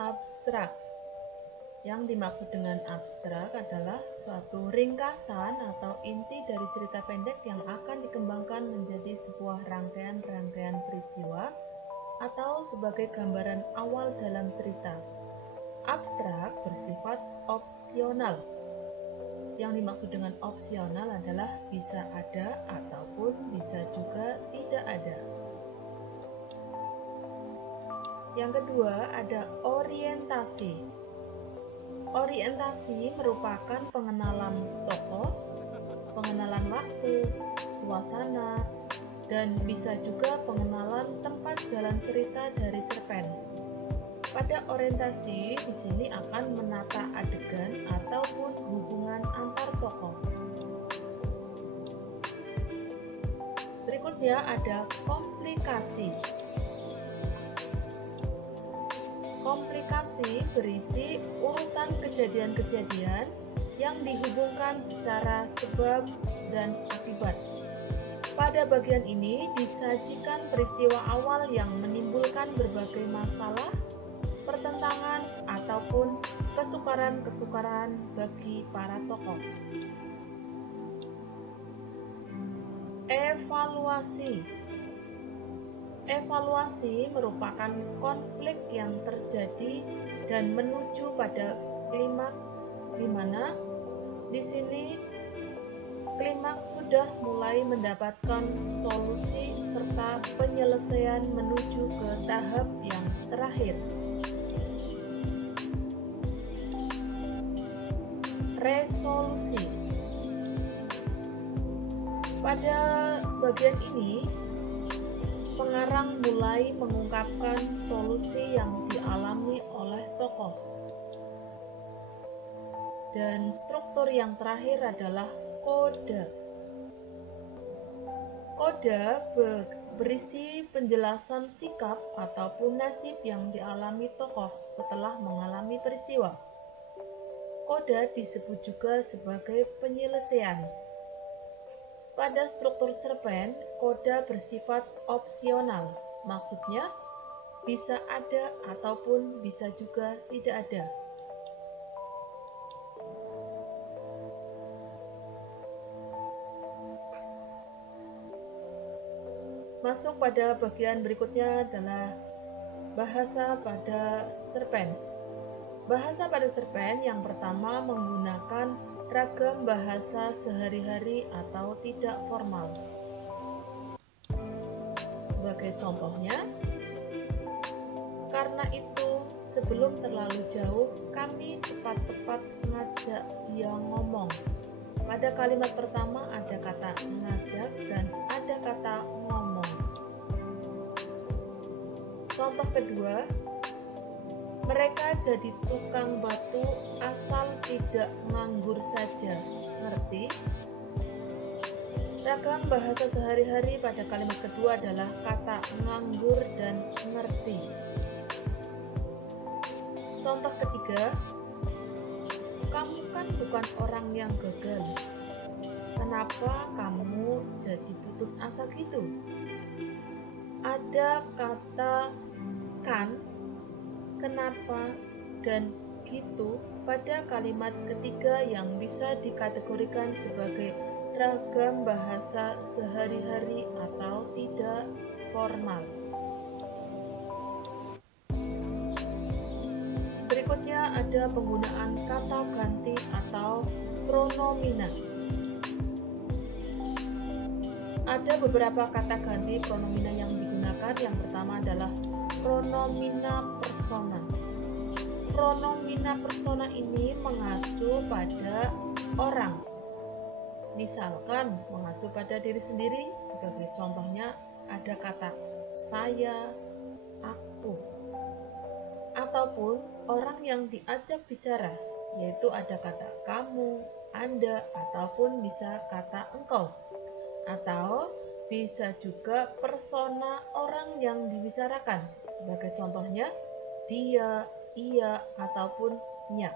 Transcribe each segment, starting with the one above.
Abstrak. Yang dimaksud dengan abstrak adalah suatu ringkasan atau inti dari cerita pendek yang akan dikembangkan menjadi sebuah rangkaian-rangkaian peristiwa atau sebagai gambaran awal dalam cerita. Abstrak bersifat opsional. Yang dimaksud dengan opsional adalah bisa ada ataupun bisa juga tidak ada. Yang kedua ada orientasi. Orientasi merupakan pengenalan tokoh, pengenalan waktu, suasana, dan bisa juga pengenalan tempat jalan cerita dari cerpen. Pada orientasi di sini akan menata adegan ataupun hubungan antar tokoh. Berikutnya ada komplikasi. Komplikasi berisi urutan kejadian-kejadian yang dihubungkan secara sebab dan akibat. Pada bagian ini disajikan peristiwa awal yang menimbulkan berbagai masalah, pertentangan, ataupun kesukaran-kesukaran bagi para tokoh. Evaluasi. Evaluasi merupakan konflik yang terjadi dan menuju pada klimaks, di mana di sini klimaks sudah mulai mendapatkan solusi serta penyelesaian menuju ke tahap yang terakhir. Resolusi. Pada bagian ini pengarang mulai mengungkapkan solusi yang dialami oleh tokoh. Dan struktur yang terakhir adalah kode. Kode berisi penjelasan sikap ataupun nasib yang dialami tokoh setelah mengalami peristiwa. Kode disebut juga sebagai penyelesaian. Pada struktur cerpen, kode bersifat opsional, maksudnya bisa ada ataupun bisa juga tidak ada. Masuk pada bagian berikutnya adalah bahasa pada cerpen. Bahasa pada cerpen yang pertama menggunakan ragam bahasa sehari-hari atau tidak formal. Sebagai contohnya, karena itu sebelum terlalu jauh kami cepat-cepat ngajak dia ngomong. Pada kalimat pertama ada kata ngajak dan ada kata ngomong. Contoh kedua, mereka jadi tukang batu asal tidak nganggur saja. Ngerti? Ragam bahasa sehari-hari pada kalimat kedua adalah kata nganggur dan ngerti. Contoh ketiga, kamu kan bukan orang yang gagal. Kenapa kamu jadi putus asa gitu? Ada kata kan, kenapa, dan gitu pada kalimat ketiga yang bisa dikategorikan sebagai ragam bahasa sehari-hari atau tidak formal. Berikutnya ada penggunaan kata ganti atau pronomina. Ada beberapa kata ganti pronomina yang digunakan. Yang pertama adalah pronomina persona. Pronomina persona ini mengacu pada orang. Misalkan mengacu pada diri sendiri, sebagai contohnya ada kata saya, aku. Ataupun orang yang diajak bicara, yaitu ada kata kamu, Anda, ataupun bisa kata engkau. Atau Bisa juga persona orang yang dibicarakan, sebagai contohnya dia, ia, ataupun nya.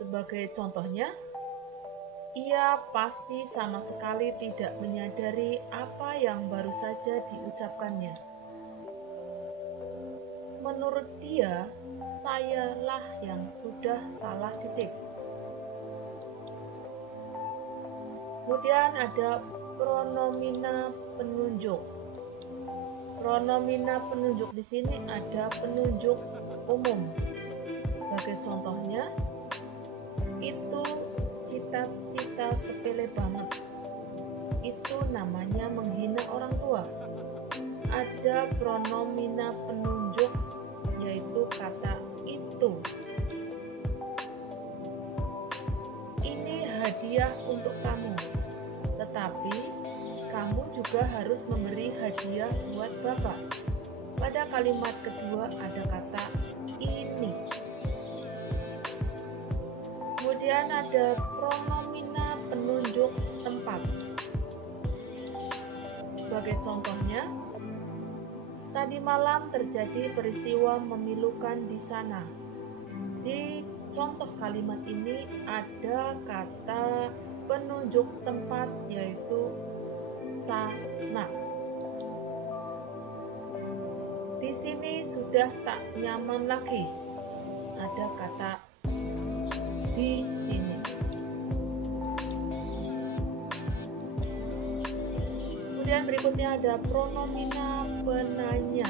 Sebagai contohnya, ia pasti sama sekali tidak menyadari apa yang baru saja diucapkannya. Menurut dia, sayalah yang sudah salah titik. Kemudian ada pronomina penunjuk. Pronomina penunjuk di sini ada penunjuk umum. Sebagai contohnya, itu cita-cita sepele banget. Itu namanya menghina orang tua. Ada pronomina penunjuk, yaitu kata itu. Ini hadiah untuk kamu, tetapi kamu juga harus memberi hadiah buat Bapak. Pada kalimat kedua ada kata ini. Kemudian ada pronomina penunjuk tempat. Sebagai contohnya, tadi malam terjadi peristiwa memilukan di sana. Di contoh kalimat ini ada kata penunjuk tempat, yaitu sana. Di sini sudah tak nyaman lagi. Ada kata di sini. Kemudian berikutnya ada pronomina penanya.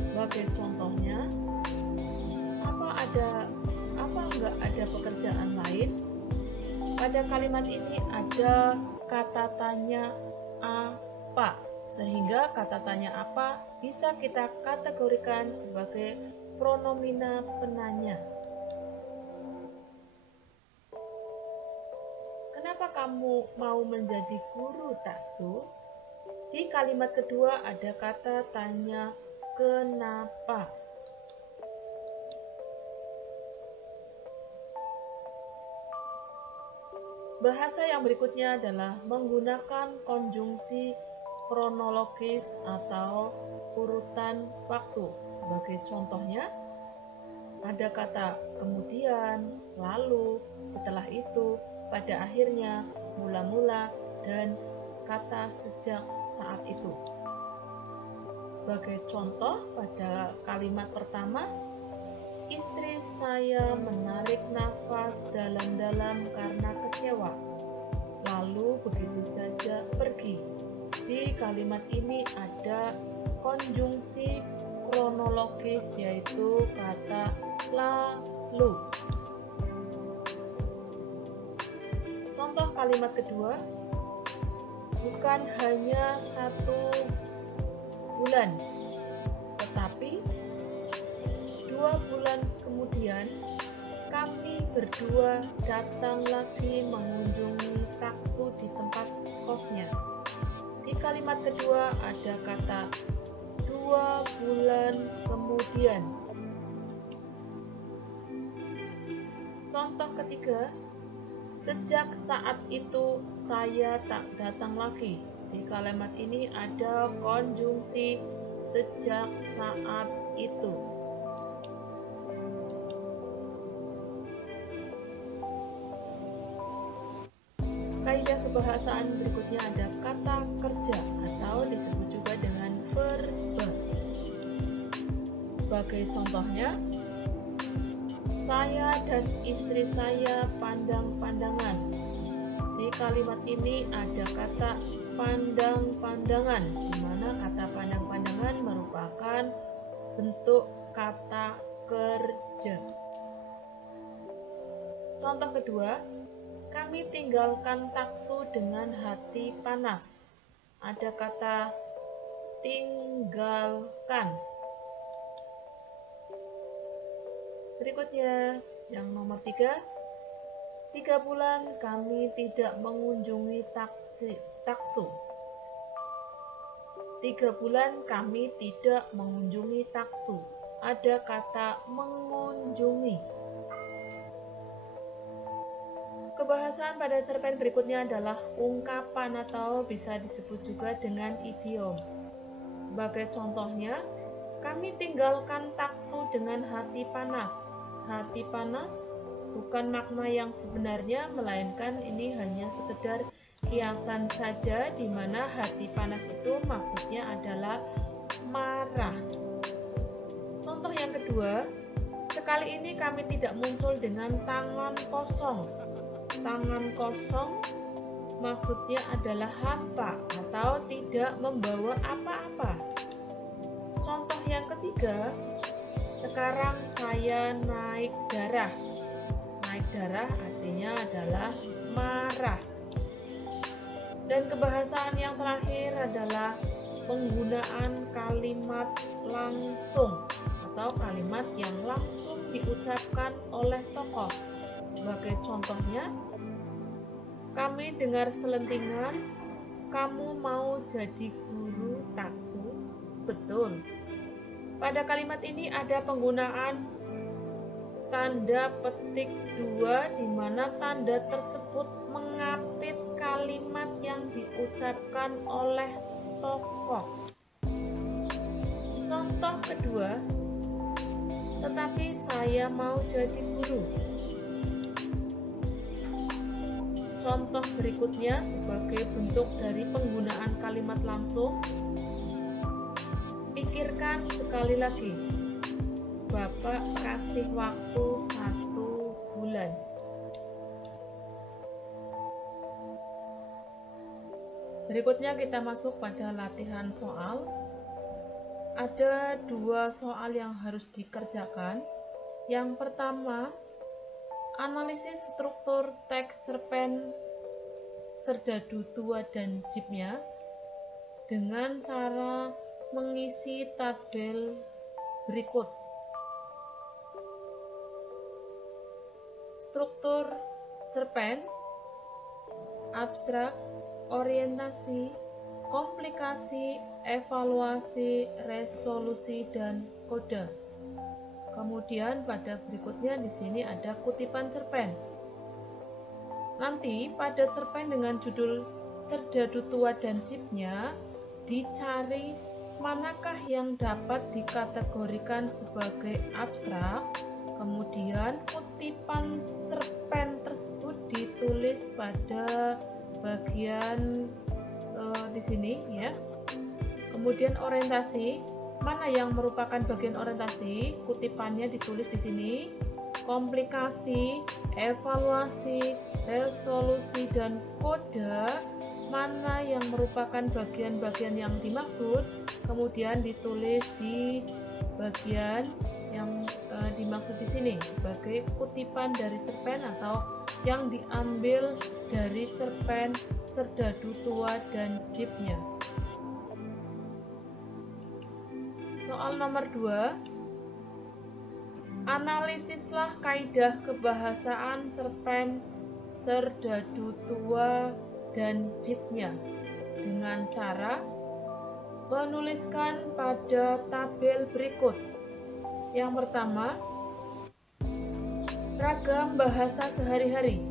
Sebagai contohnya, apa enggak ada pekerjaan lain? Pada kalimat ini ada kata tanya apa, sehingga kata tanya apa bisa kita kategorikan sebagai pronomina penanya. Kenapa kamu mau menjadi guru, Taksu? Di kalimat kedua ada kata tanya kenapa. Bahasa yang berikutnya adalah menggunakan konjungsi kronologis atau urutan waktu. Sebagai contohnya, ada kata kemudian, lalu, setelah itu, pada akhirnya, mula-mula, dan kata sejak saat itu. Sebagai contoh, pada kalimat pertama, istri saya menarik nafas dalam-dalam karena kecewa, lalu begitu saja pergi. Di kalimat ini ada konjungsi kronologis, yaitu kata lalu. Contoh kalimat kedua, bukan hanya 1 bulan, tetapi 2 bulan kemudian kami berdua datang lagi mengunjungi Taksu di tempat kosnya. Di kalimat kedua ada kata 2 bulan kemudian. Contoh ketiga, sejak saat itu saya tak datang lagi. Di kalimat ini ada konjungsi sejak saat itu. Kaidah kebahasaan berikutnya ada kata kerja atau disebut juga dengan verba. Sebagai contohnya, saya dan istri saya pandang-pandangan. Di kalimat ini ada kata pandang-pandangan, di mana kata pandang-pandangan merupakan bentuk kata kerja. Contoh kedua, kami tinggalkan Taksu dengan hati panas. Ada kata tinggalkan. Berikutnya, yang nomor 3. 3 bulan kami tidak mengunjungi Taksu. 3 bulan kami tidak mengunjungi Taksu. Ada kata mengunjungi. Pembahasan pada cerpen berikutnya adalah ungkapan atau bisa disebut juga dengan idiom. Sebagai contohnya, kami tinggalkan taksu dengan hati panas. Hati panas bukan makna yang sebenarnya, melainkan ini hanya sekedar kiasan saja, di mana hati panas itu maksudnya adalah marah. Contoh yang kedua, sekali ini kami tidak muncul dengan tangan kosong. Tangan kosong maksudnya adalah hampa atau tidak membawa apa-apa. Contoh yang ketiga, sekarang saya naik darah. Naik darah artinya adalah marah. Dan kebahasaan yang terakhir adalah penggunaan kalimat langsung atau kalimat yang langsung diucapkan oleh tokoh. Sebagai contohnya, kami dengar selentingan, kamu mau jadi guru taksu? Betul. Pada kalimat ini ada penggunaan tanda petik 2, di mana tanda tersebut mengapit kalimat yang diucapkan oleh tokoh. Contoh kedua, tetapi saya mau jadi guru. Contoh berikutnya sebagai bentuk dari penggunaan kalimat langsung. Pikirkan sekali lagi. Bapak kasih waktu 1 bulan. Berikutnya kita masuk pada latihan soal. Ada 2 soal yang harus dikerjakan. Yang pertama, analisis struktur teks cerpen Serdadu Tua dan Jipnya dengan cara mengisi tabel berikut. Struktur cerpen, abstrak, orientasi, komplikasi, evaluasi, resolusi, dan kode. Kemudian pada berikutnya di sini ada kutipan cerpen. Nanti pada cerpen dengan judul Serdadu Tua dan Jipnya dicari manakah yang dapat dikategorikan sebagai abstrak. Kemudian kutipan cerpen tersebut ditulis pada bagian di sini ya. Kemudian orientasi, mana yang merupakan bagian orientasi, kutipannya ditulis di sini. Komplikasi, evaluasi, resolusi, dan kode, mana yang merupakan bagian-bagian yang dimaksud, kemudian ditulis di bagian yang dimaksud di sini sebagai kutipan dari cerpen atau yang diambil dari cerpen Serdadu Tua dan Jipnya. Soal nomor 2, analisislah kaidah kebahasaan cerpen Serdadu Tua dan Jipnya dengan cara menuliskan pada tabel berikut. Yang pertama, ragam bahasa sehari-hari.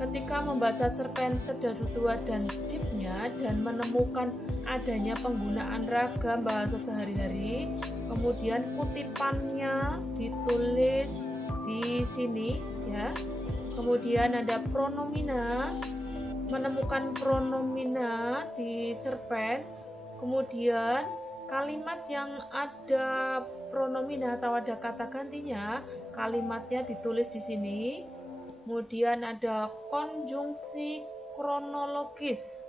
Ketika membaca cerpen Serdadu Tua dan Jipnya dan menemukan adanya penggunaan ragam bahasa sehari-hari, kemudian kutipannya ditulis di sini ya. Kemudian ada pronomina, menemukan pronomina di cerpen. Kemudian kalimat yang ada pronomina atau ada kata gantinya, kalimatnya ditulis di sini. Kemudian ada konjungsi kronologis.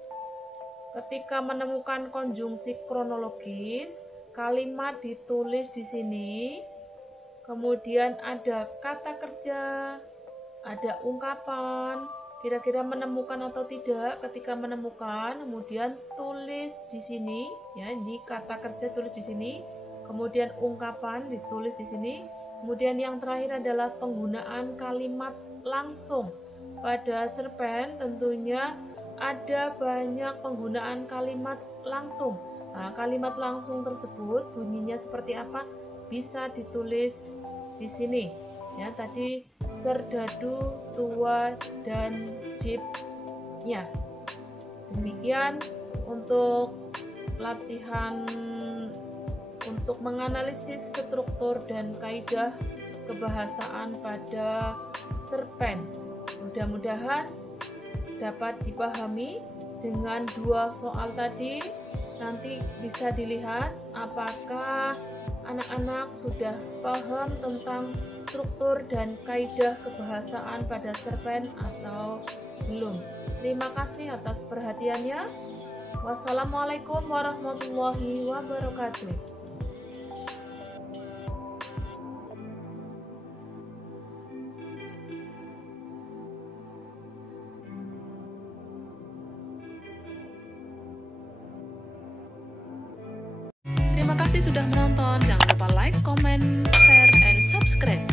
Ketika menemukan konjungsi kronologis, kalimat ditulis di sini. Kemudian ada kata kerja, ada ungkapan, kira-kira menemukan atau tidak. Ketika menemukan, kemudian tulis di sini, ya, ini kata kerja tulis di sini. Kemudian ungkapan ditulis di sini. Kemudian yang terakhir adalah penggunaan kalimat langsung. Pada cerpen tentunya ada banyak penggunaan kalimat langsung. Nah, kalimat langsung tersebut bunyinya seperti apa? Bisa ditulis di sini. Ya, tadi Serdadu Tua dan chipnya. Demikian untuk latihan untuk menganalisis struktur dan kaidah kebahasaan pada cerpen. Mudah-mudahan dapat dipahami dengan 2 soal tadi. Nanti bisa dilihat apakah anak-anak sudah paham tentang struktur dan kaidah kebahasaan pada cerpen atau belum. Terima kasih atas perhatiannya. Wassalamualaikum warahmatullahi wabarakatuh. Terima kasih sudah menonton. Jangan lupa like, comment, share, and subscribe.